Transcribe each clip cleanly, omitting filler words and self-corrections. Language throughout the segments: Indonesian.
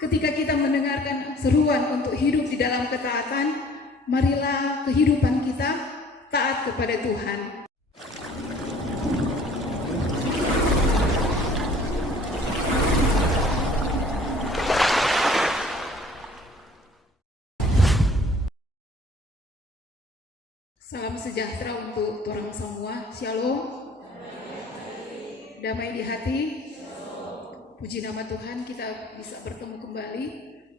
ketika kita mendengarkan seruan untuk hidup di dalam ketaatan, marilah kehidupan kita taat kepada Tuhan. Salam sejahtera untuk orang semua. Shalom. Damai di hati. Puji nama Tuhan, kita bisa bertemu kembali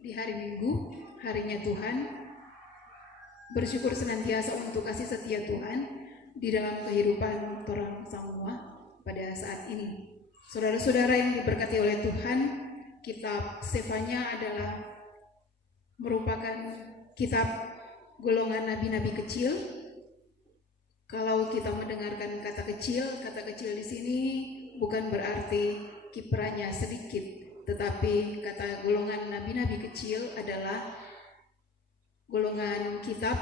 di hari Minggu, harinya Tuhan. Bersyukur senantiasa untuk kasih setia Tuhan di dalam kehidupan orang semua pada saat ini. Saudara-saudara yang diberkati oleh Tuhan, kitab Sefanya adalah merupakan kitab golongan nabi-nabi kecil. Kalau kita mendengarkan kata kecil di sini bukan berarti kiprahnya sedikit, tetapi kata golongan nabi-nabi kecil adalah golongan kitab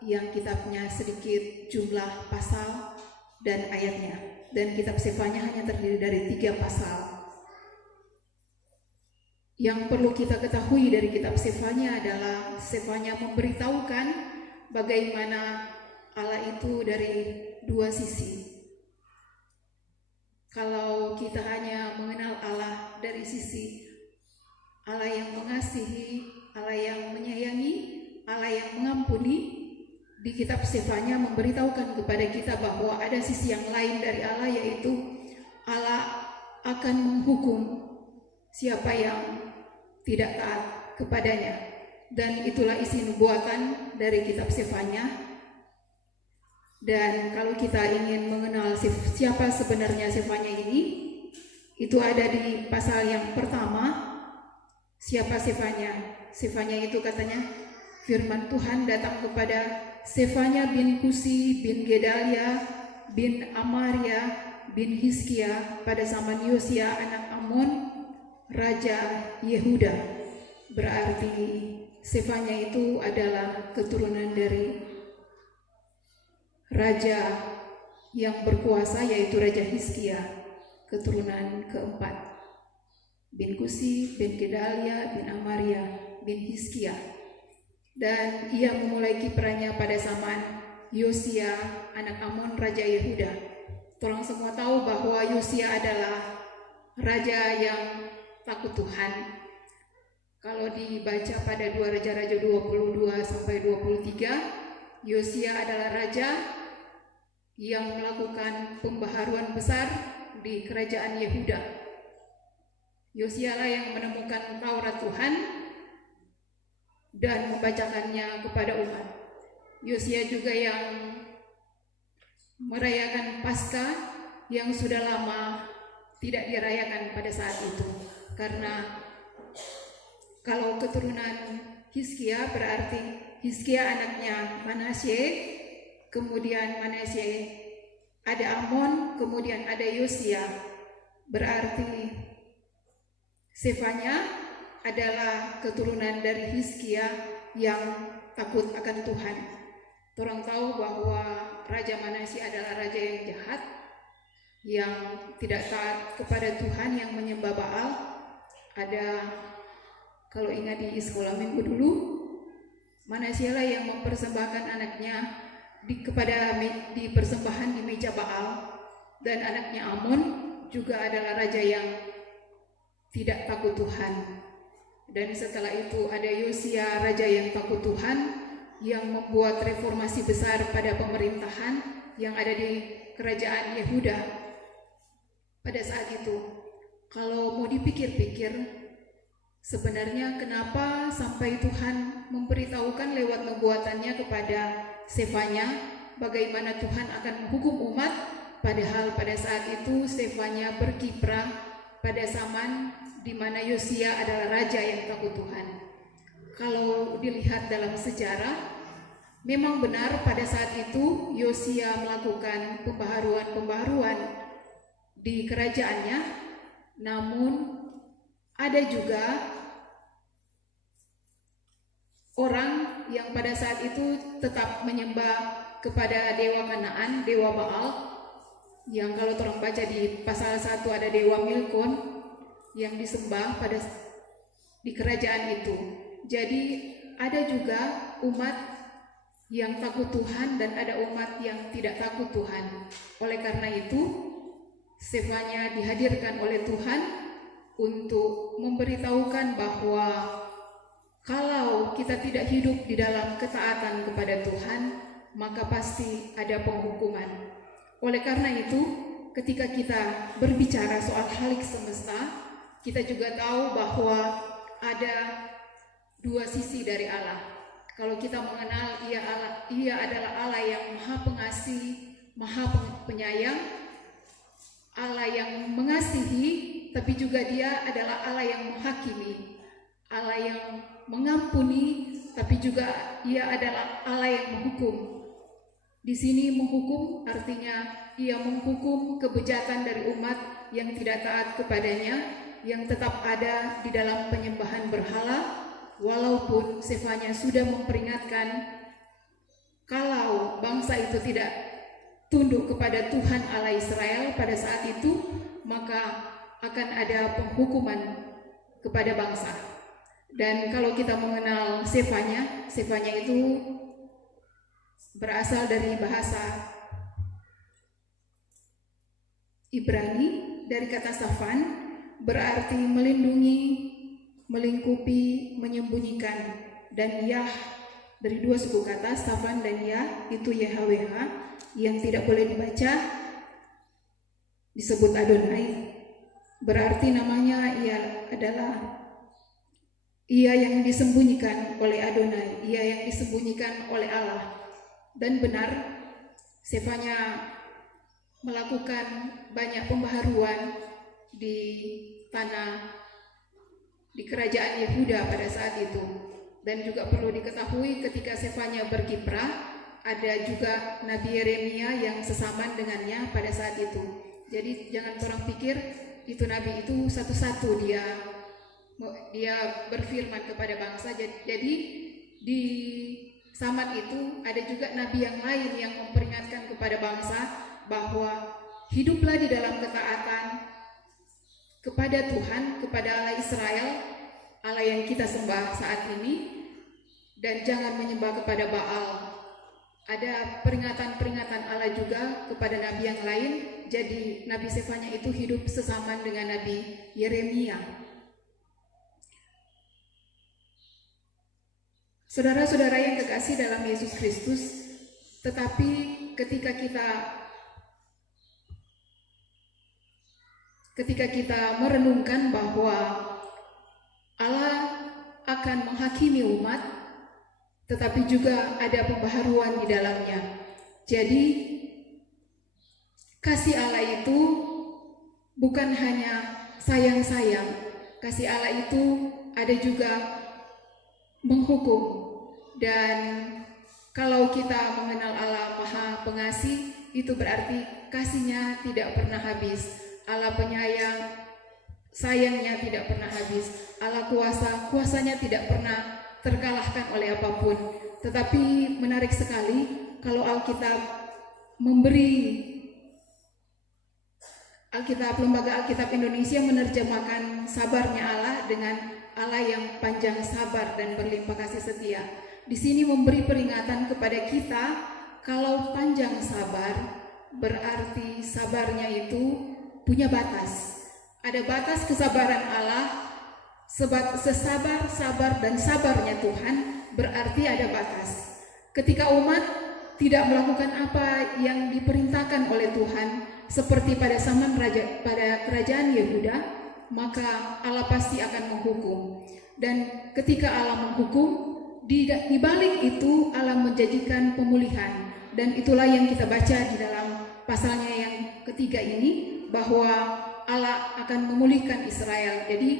yang kitabnya sedikit jumlah pasal dan ayatnya. Dan kitab Sefanya hanya terdiri dari 3 pasal. Yang perlu kita ketahui dari kitab Sefanya adalah Sefanya memberitahukan bagaimana Allah itu dari 2 sisi. Kalau kita hanya mengenal Allah dari sisi Allah yang mengasihi, Allah yang menyayangi, Allah yang mengampuni, di kitab Sefanya memberitahukan kepada kita bahwa ada sisi yang lain dari Allah, yaitu Allah akan menghukum siapa yang tidak taat kepadanya. Dan itulah isi nubuatan dari kitab Sefanya. Dan kalau kita ingin mengenal siapa sebenarnya Sefanya ini, itu ada di pasal yang pertama. Siapa Sefanya? Sefanya itu katanya firman Tuhan datang kepada Sefanya bin Kusi bin Gedalia bin Amaria bin Hizkia pada zaman Yosia anak Amon, Raja Yehuda. Berarti Sefanya itu adalah keturunan dari raja yang berkuasa, yaitu Raja Hizkia, keturunan keempat. Bin Kusi, bin Gedalia, bin Amaria, bin Hizkia. Dan ia memulai kiprahnya pada zaman Yosia, anak Amon, Raja Yehuda. Tolong semua tahu bahwa Yosia adalah raja yang takut Tuhan. Kalau dibaca pada 2 Raja-Raja 22 sampai 23, Yosia adalah raja yang melakukan pembaharuan besar di kerajaan Yehuda. Yosia lah yang menemukan Taurat Tuhan dan membacakannya kepada umat. Yosia juga yang merayakan Paskah yang sudah lama tidak dirayakan pada saat itu. Karena kalau keturunan Hizkia berarti Hizkia anaknya Manasye, kemudian Manasye ada Amon, kemudian ada Yosia. Berarti Sefanya adalah keturunan dari Hizkia yang takut akan Tuhan. Orang tahu bahwa Raja Manasye adalah raja yang jahat, yang tidak taat kepada Tuhan, yang menyembah Baal. Ada, kalau ingat di sekolah minggu dulu, Manasye lah yang mempersembahkan anaknya di persembahan di meja Baal, dan anaknya Amon juga adalah raja yang tidak takut Tuhan. Dan setelah itu ada Yosia, raja yang takut Tuhan, yang membuat reformasi besar pada pemerintahan yang ada di kerajaan Yehuda pada saat itu. Kalau mau dipikir-pikir, sebenarnya kenapa sampai Tuhan memberitahukan lewat nubuatannya kepada Sefanya bagaimana Tuhan akan menghukum umat, padahal pada saat itu Sefanya berkiprah pada zaman di mana Yosia adalah raja yang takut Tuhan. Kalau dilihat dalam sejarah, memang benar pada saat itu Yosia melakukan pembaharuan di kerajaannya, namun ada juga orang yang pada saat itu tetap menyembah kepada dewa Kanaan, dewa Baal, yang kalau orang baca di pasal 1 ada dewa Milkon yang disembah di kerajaan itu. Jadi ada juga umat yang takut Tuhan dan ada umat yang tidak takut Tuhan. Oleh karena itu, Stefanya dihadirkan oleh Tuhan untuk memberitahukan bahwa kalau kita tidak hidup di dalam ketaatan kepada Tuhan, maka pasti ada penghukuman. Oleh karena itu, ketika kita berbicara soal halik semesta, kita juga tahu bahwa ada dua sisi dari Allah. Kalau kita mengenal Ia adalah Allah yang Maha Pengasih, Maha Penyayang, Allah yang mengasihi, tapi juga Dia adalah Allah yang menghakimi, Allah yang mengampuni, tapi juga Ia adalah Allah yang menghukum. Di sini menghukum artinya Ia menghukum kebejatan dari umat yang tidak taat kepadanya, yang tetap ada di dalam penyembahan berhala, walaupun Stefanya sudah memperingatkan kalau bangsa itu tidak tunduk kepada Tuhan Allah Israel pada saat itu, maka akan ada penghukuman kepada bangsa. Dan kalau kita mengenal Stefanya itu berasal dari bahasa Ibrani, dari kata Safan, berarti melindungi, melingkupi, menyembunyikan. Dan Yah, dari dua suku kata Safan dan Yah, itu YHWH, yang tidak boleh dibaca disebut Adonai. Berarti namanya Ia adalah Ia yang disembunyikan oleh Adonai, Ia yang disembunyikan oleh Allah. Dan benar, Stefanya melakukan banyak pembaharuan di kerajaan Yehuda pada saat itu. Dan juga perlu diketahui ketika Stefanya berkiprah, ada juga Nabi Yeremia yang sesaman dengannya pada saat itu. Jadi jangan orang pikir itu Nabi itu satu-satu dia berfirman kepada bangsa. Jadi di Samat itu ada juga nabi yang lain yang memperingatkan kepada bangsa bahwa hiduplah di dalam ketaatan kepada Tuhan, kepada Allah Israel, Allah yang kita sembah saat ini, dan jangan menyembah kepada Baal. Ada peringatan-peringatan Allah juga kepada nabi yang lain. Jadi Nabi Stefanya itu hidup sesaman dengan Nabi Yeremia. Saudara-saudara yang kekasih dalam Yesus Kristus, tetapi ketika kita merenungkan bahwa Allah akan menghakimi umat, tetapi juga ada pembaharuan di dalamnya. Jadi kasih Allah itu bukan hanya sayang-sayang, kasih Allah itu ada juga menghukum. Dan kalau kita mengenal Allah Maha Pengasih, itu berarti kasihnya tidak pernah habis. Allah penyayang, sayangnya tidak pernah habis. Allah kuasa, kuasanya tidak pernah terkalahkan oleh apapun. Tetapi menarik sekali kalau Alkitab Lembaga Alkitab Indonesia menerjemahkan sabarnya Allah dengan Allah yang panjang sabar dan berlimpah kasih setia. Di sini memberi peringatan kepada kita kalau panjang sabar berarti sabarnya itu punya batas. Ada batas kesabaran Allah. Sesabar, sabar dan sabarnya Tuhan berarti ada batas. Ketika umat tidak melakukan apa yang diperintahkan oleh Tuhan, seperti pada zaman pada kerajaan Yehuda, maka Allah pasti akan menghukum. Dan ketika Allah menghukum, di balik itu Allah menjanjikan pemulihan. Dan itulah yang kita baca di dalam pasalnya yang ketiga ini, bahwa Allah akan memulihkan Israel. Jadi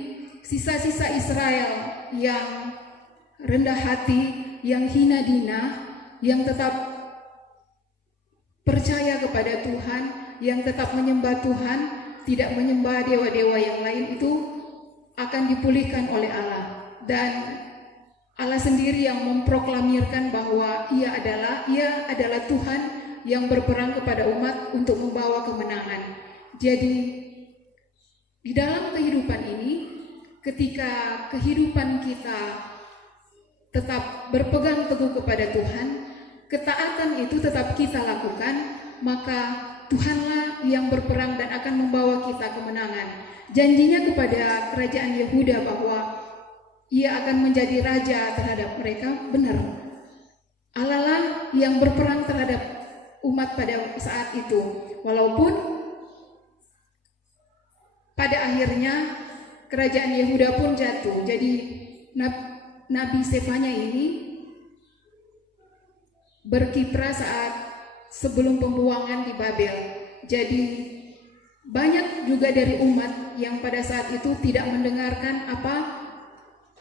sisa-sisa Israel yang rendah hati, yang hina dina, yang tetap percaya kepada Tuhan, yang tetap menyembah Tuhan, tidak menyembah dewa-dewa yang lain, itu akan dipulihkan oleh Allah. Dan Allah sendiri yang memproklamirkan bahwa Ia adalah Tuhan yang berperang kepada umat untuk membawa kemenangan. Jadi di dalam kehidupan ini, ketika kehidupan kita tetap berpegang teguh kepada Tuhan, ketaatan itu tetap kita lakukan, maka Tuhanlah yang berperang dan akan membawa kita kemenangan. Janjinya kepada kerajaan Yehuda bahwa Ia akan menjadi raja terhadap mereka benar. Allah lah yang berperang terhadap umat pada saat itu. Walaupun pada akhirnya kerajaan Yehuda pun jatuh. Jadi Nabi Sefanya ini berkiprah saat sebelum pembuangan di Babel. Jadi banyak juga dari umat yang pada saat itu tidak mendengarkan apa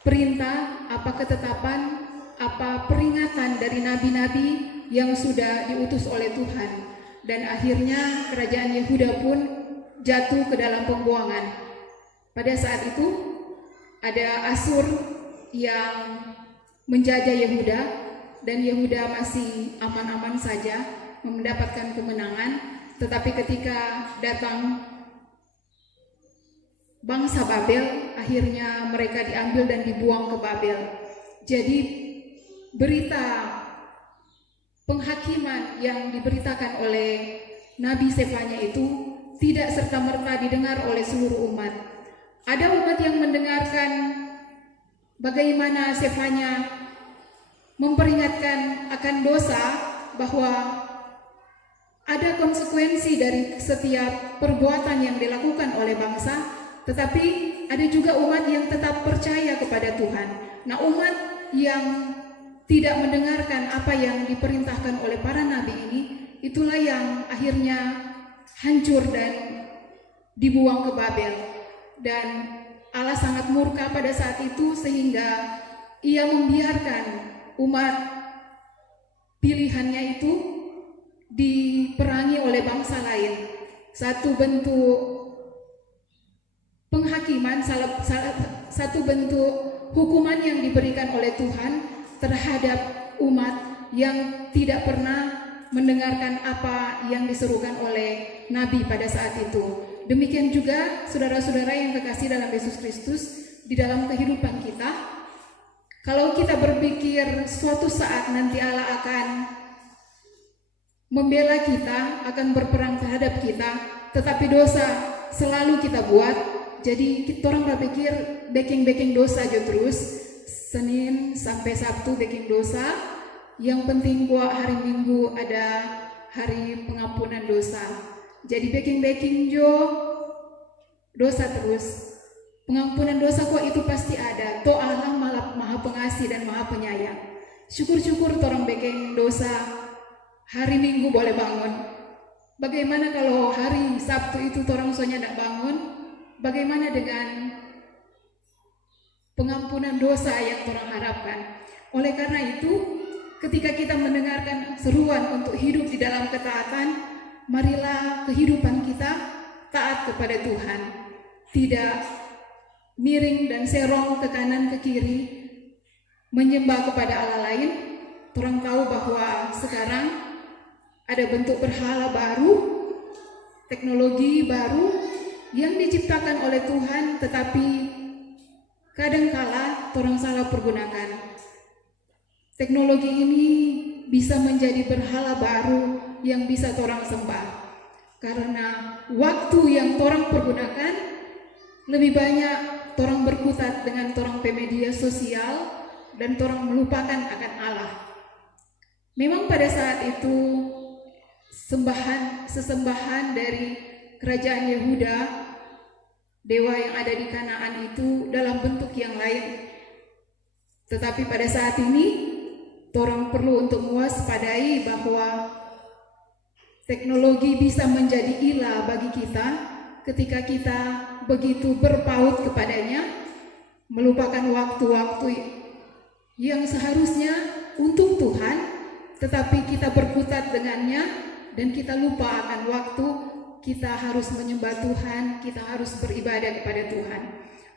perintah, apa ketetapan, apa peringatan dari nabi-nabi yang sudah diutus oleh Tuhan. Dan akhirnya kerajaan Yehuda pun jatuh ke dalam pembuangan. Pada saat itu ada Asur yang menjajah Yehuda, dan Yehuda masih aman-aman saja mendapatkan kemenangan. Tetapi ketika datang bangsa Babel, akhirnya mereka diambil dan dibuang ke Babel. Jadi berita penghakiman yang diberitakan oleh Nabi Sefanya itu tidak serta-merta didengar oleh seluruh umat. Ada umat yang mendengarkan bagaimana Sefanya memperingatkan akan dosa, bahwa ada konsekuensi dari setiap perbuatan yang dilakukan oleh bangsa, tetapi ada juga umat yang tetap percaya kepada Tuhan. Nah, umat yang tidak mendengarkan apa yang diperintahkan oleh para nabi ini, itulah yang akhirnya hancur dan dibuang ke Babel. Dan Allah sangat murka pada saat itu, sehingga Ia membiarkan umat pilihannya itu diperangi oleh bangsa lain. Satu bentuk penghakiman, satu bentuk hukuman yang diberikan oleh Tuhan terhadap umat yang tidak pernah mendengarkan apa yang diserukan oleh Nabi pada saat itu. Demikian juga saudara-saudara yang kekasih dalam Yesus Kristus, di dalam kehidupan kita, kalau kita berpikir suatu saat nanti Allah akan membela kita, akan berperang terhadap kita, tetapi dosa selalu kita buat. Jadi kita orang berpikir backing dosa aja terus, Senin sampai Sabtu backing dosa. Yang penting gua hari Minggu ada hari pengampunan dosa. Jadi backing jo dosa terus. Pengampunan dosa kok itu pasti ada. Toh Allah maha pengasih dan maha penyayang. Syukur-syukur orang backing dosa hari Minggu boleh bangun. Bagaimana kalau hari Sabtu itu orang soalnya tidak bangun? Bagaimana dengan pengampunan dosa yang orang harapkan? Oleh karena itu, ketika kita mendengarkan seruan untuk hidup di dalam ketaatan, marilah kehidupan kita taat kepada Tuhan. Tidak miring dan serong ke kanan ke kiri, menyembah kepada Allah lain. Orang tahu bahwa sekarang ada bentuk berhala baru, teknologi baru yang diciptakan oleh Tuhan, tetapi kadangkala orang salah pergunakan. Teknologi ini bisa menjadi berhala baru yang bisa orang sembah. Karena waktu yang orang pergunakan lebih banyak orang berkutat dengan orang media sosial dan orang melupakan akan Allah. Memang pada saat itu sesembahan dari kerajaan Yehuda, dewa yang ada di Kanaan itu dalam bentuk yang lain. Tetapi pada saat ini orang perlu untuk mewaspadai bahwa teknologi bisa menjadi ilah bagi kita ketika kita begitu berpaut kepadanya, melupakan waktu-waktu yang seharusnya untuk Tuhan, tetapi kita berkutat dengannya dan kita lupa akan waktu kita harus menyembah Tuhan, kita harus beribadah kepada Tuhan.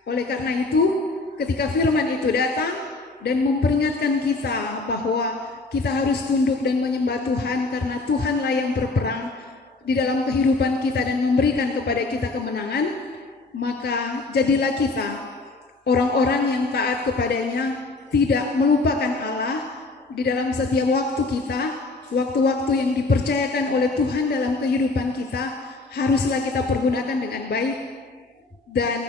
Oleh karena itu, ketika firman itu datang dan memperingatkan kita bahwa kita harus tunduk dan menyembah Tuhan karena Tuhanlah yang berperang di dalam kehidupan kita dan memberikan kepada kita kemenangan, maka jadilah kita orang-orang yang taat kepadanya tidak melupakan Allah di dalam setiap waktu kita, waktu-waktu yang dipercayakan oleh Tuhan dalam kehidupan kita, haruslah kita pergunakan dengan baik. Dan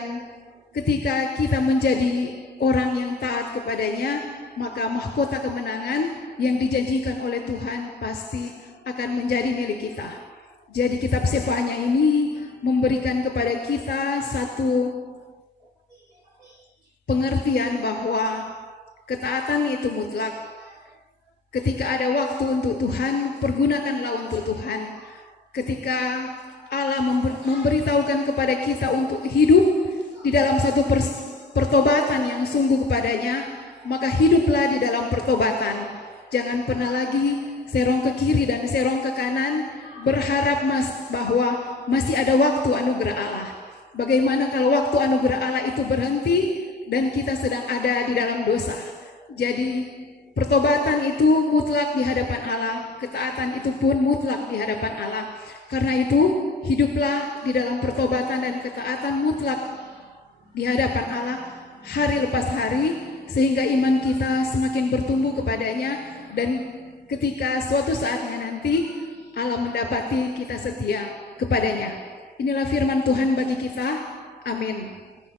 ketika kita menjadi orang yang taat kepadanya, maka mahkota kemenangan yang dijanjikan oleh Tuhan pasti akan menjadi milik kita. Jadi kitab Sefanya ini memberikan kepada kita satu pengertian bahwa ketaatan itu mutlak. Ketika ada waktu untuk Tuhan, pergunakanlah untuk Tuhan. Ketika Allah memberitahukan kepada kita untuk hidup di dalam satu pertobatan yang sungguh kepadanya, maka hiduplah di dalam pertobatan. Jangan pernah lagi serong ke kiri dan serong ke kanan, berharap bahwa masih ada waktu anugerah Allah. Bagaimana kalau waktu anugerah Allah itu berhenti dan kita sedang ada di dalam dosa? Jadi pertobatan itu mutlak di hadapan Allah, ketaatan itu pun mutlak di hadapan Allah. Karena itu, hiduplah di dalam pertobatan dan ketaatan mutlak di hadapan Allah hari lepas hari, sehingga iman kita semakin bertumbuh kepadanya, dan ketika suatu saatnya nanti Allah mendapati kita setia kepadanya. Inilah firman Tuhan bagi kita. Amin.